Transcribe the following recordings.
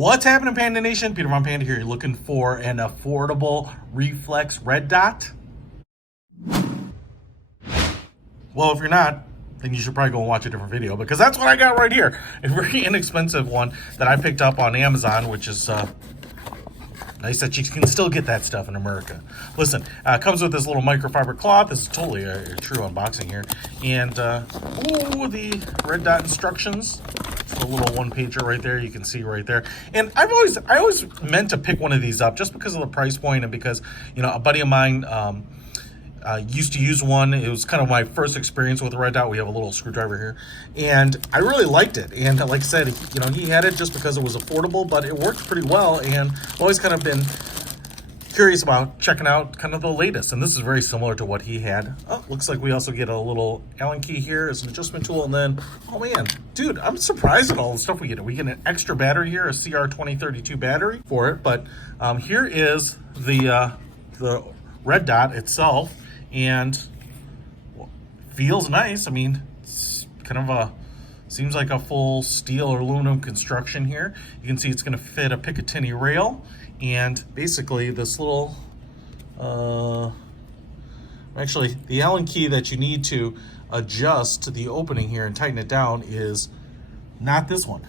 What's happening, Panda Nation? Peter Von Panda here. You're looking for an affordable Reflex red dot? Well, if you're not, then you should probably go and watch a different video, because that's what I got right here. A very inexpensive one that I picked up on Amazon, which is nice that you can still get that stuff in America. Listen, it comes with this little microfiber cloth. This is totally a true unboxing here. And, the red dot instructions. A little one-pager right there, you can see right there. And I always meant to pick one of these up just because of the price point, and because, you know, a buddy of mine used to use one. It was kind of my first experience with a red dot. We have a little screwdriver here, and I really liked it. And like I said, you know, he had it just because it was affordable, but it worked pretty well. And I've always kind of been curious about checking out kind of the latest, and this is very similar to what he had. Oh, looks like we also get a little Allen key here as an adjustment tool, and then, oh man, dude, I'm surprised at all the stuff we get. We get an extra battery here, a CR2032 battery for it, but here is the red dot itself, and feels nice. I mean, it's kind of seems like a full steel or aluminum construction here. You can see it's going to fit a picatinny rail. And basically this little, actually the Allen key that you need to adjust the opening here and tighten it down is not this one.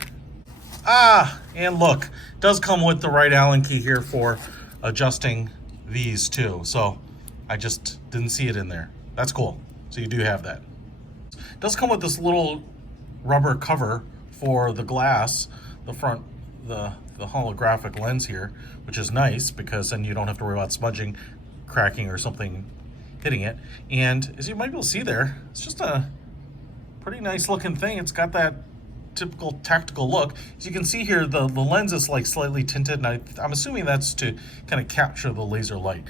And look, it does come with the right Allen key here for adjusting these too. So I just didn't see it in there. That's cool. So you do have that. It does come with this little rubber cover for the glass, the front, the holographic lens here, which is nice because then you don't have to worry about smudging, cracking, or something hitting it. And as you might be able to see there, it's just a pretty nice looking thing. It's got that typical tactical look. As you can see here, the lens is like slightly tinted, and I'm assuming that's to kind of capture the laser light.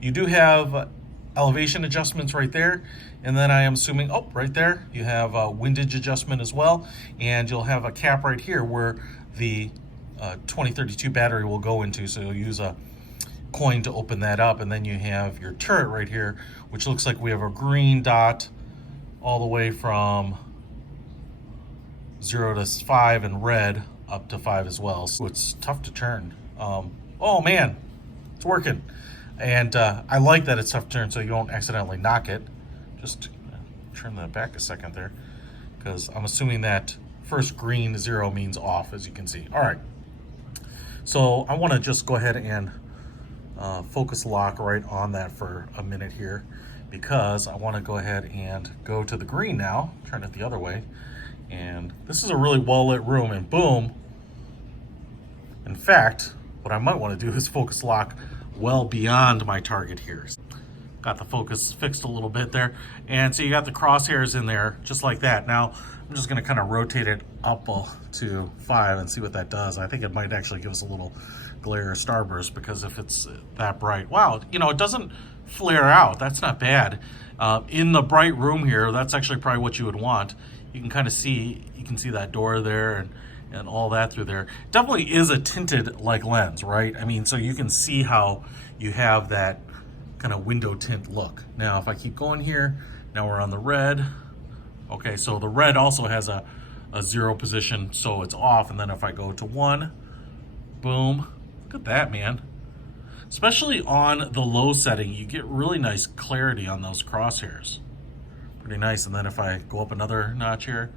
You do have elevation adjustments right there, and then I am assuming, oh, right there, you have a windage adjustment as well, and you'll have a cap right here where the 2032 battery will go into, so you'll use a coin to open that up. And then you have your turret right here, which looks like we have a green dot all the way from 0 to 5 and red up to 5 as well. So it's tough to turn. Oh man, it's working. And I like that it's tough to turn so you don't accidentally knock it. Just turn that back a second there, because I'm assuming that first green 0 means off, as you can see. All right. So I want to just go ahead and focus lock right on that for a minute here, because I want to go ahead and go to the green now, turn it the other way. And this is a really well lit room, and boom. In fact, what I might want to do is focus lock well beyond my target here. Got the focus fixed a little bit there. And so you got the crosshairs in there just like that. Now I'm just gonna kind of rotate it up to 5 and see what that does. I think it might actually give us a little glare or starburst, because if it's that bright, wow, you know, it doesn't flare out. That's not bad. In the bright room here, that's actually probably what you would want. You can kind of see, you can see that door there and all that through there. Definitely is a tinted like lens, right? I mean, so you can see how you have that kind of window tint look. Now, if I keep going here, now we're on the red. Okay, so the red also has a 0 position, so it's off. And then if I go to 1, boom, look at that, man. Especially on the low setting, you get really nice clarity on those crosshairs. Pretty nice. And then if I go up another notch here,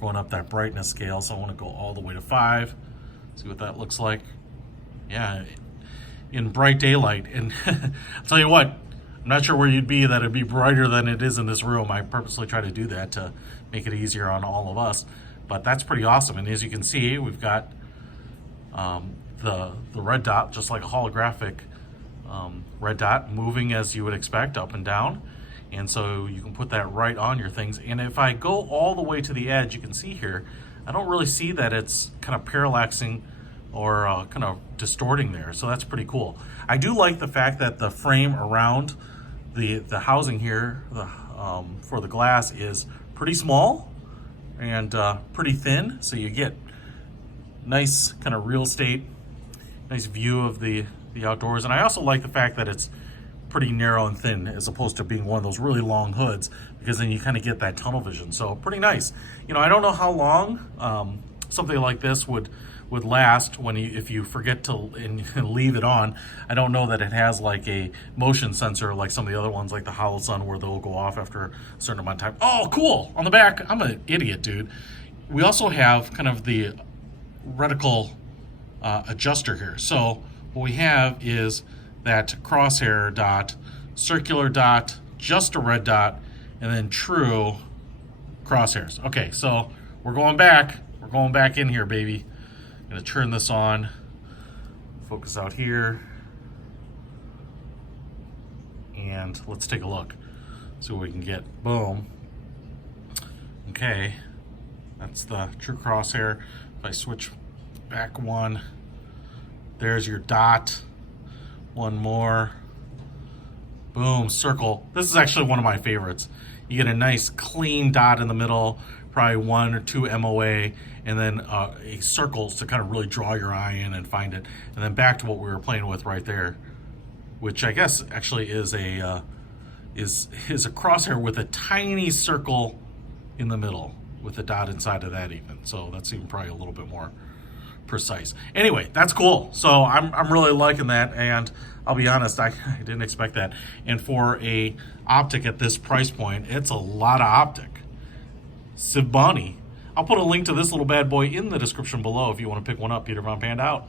going up that brightness scale, so I want to go all the way to 5, see what that looks like. Yeah, in bright daylight. And I'll tell you what, I'm not sure where you'd be that it'd be brighter than it is in this room. I purposely try to do that to make it easier on all of us, but that's pretty awesome. And as you can see, we've got the red dot, just like a holographic red dot, moving as you would expect, up and down. And so you can put that right on your things. And if I go all the way to the edge, you can see here, I don't really see that it's kind of parallaxing or kind of distorting there. So that's pretty cool. I do like the fact that the frame around the housing here for the glass is pretty small and pretty thin. So you get nice kind of real estate, nice view of the outdoors. And I also like the fact that it's pretty narrow and thin, as opposed to being one of those really long hoods, because then you kind of get that tunnel vision. So pretty nice. You know, I don't know how long something like this would would last if you forget to and leave it on. I don't know that it has like a motion sensor like some of the other ones, like the Holosun, where they'll go off after a certain amount of time. Oh, cool! On the back, I'm an idiot, dude. We also have kind of the reticle adjuster here. So what we have is that crosshair dot, circular dot, just a red dot, and then true crosshairs. Okay, so we're going back. We're going back in here, baby. I'm gonna turn this on. Focus out here. And let's take a look. See what we can get. Boom. Okay. That's the true crosshair. If I switch back one, there's your dot. One more. Boom, circle. This is actually one of my favorites. You get a nice clean dot in the middle, probably 1 or 2 MOA, and then a circles to kind of really draw your eye in and find it. And then back to what we were playing with right there, which I guess actually is a crosshair with a tiny circle in the middle, with a dot inside of that even. So that's even probably a little bit more precise. Anyway, that's cool. So I'm really liking that, and I'll be honest, I didn't expect that. And for a optic at this price point, it's a lot of optic. SVBONY. I'll put a link to this little bad boy in the description below if you want to pick one up. Peter Von Panda out.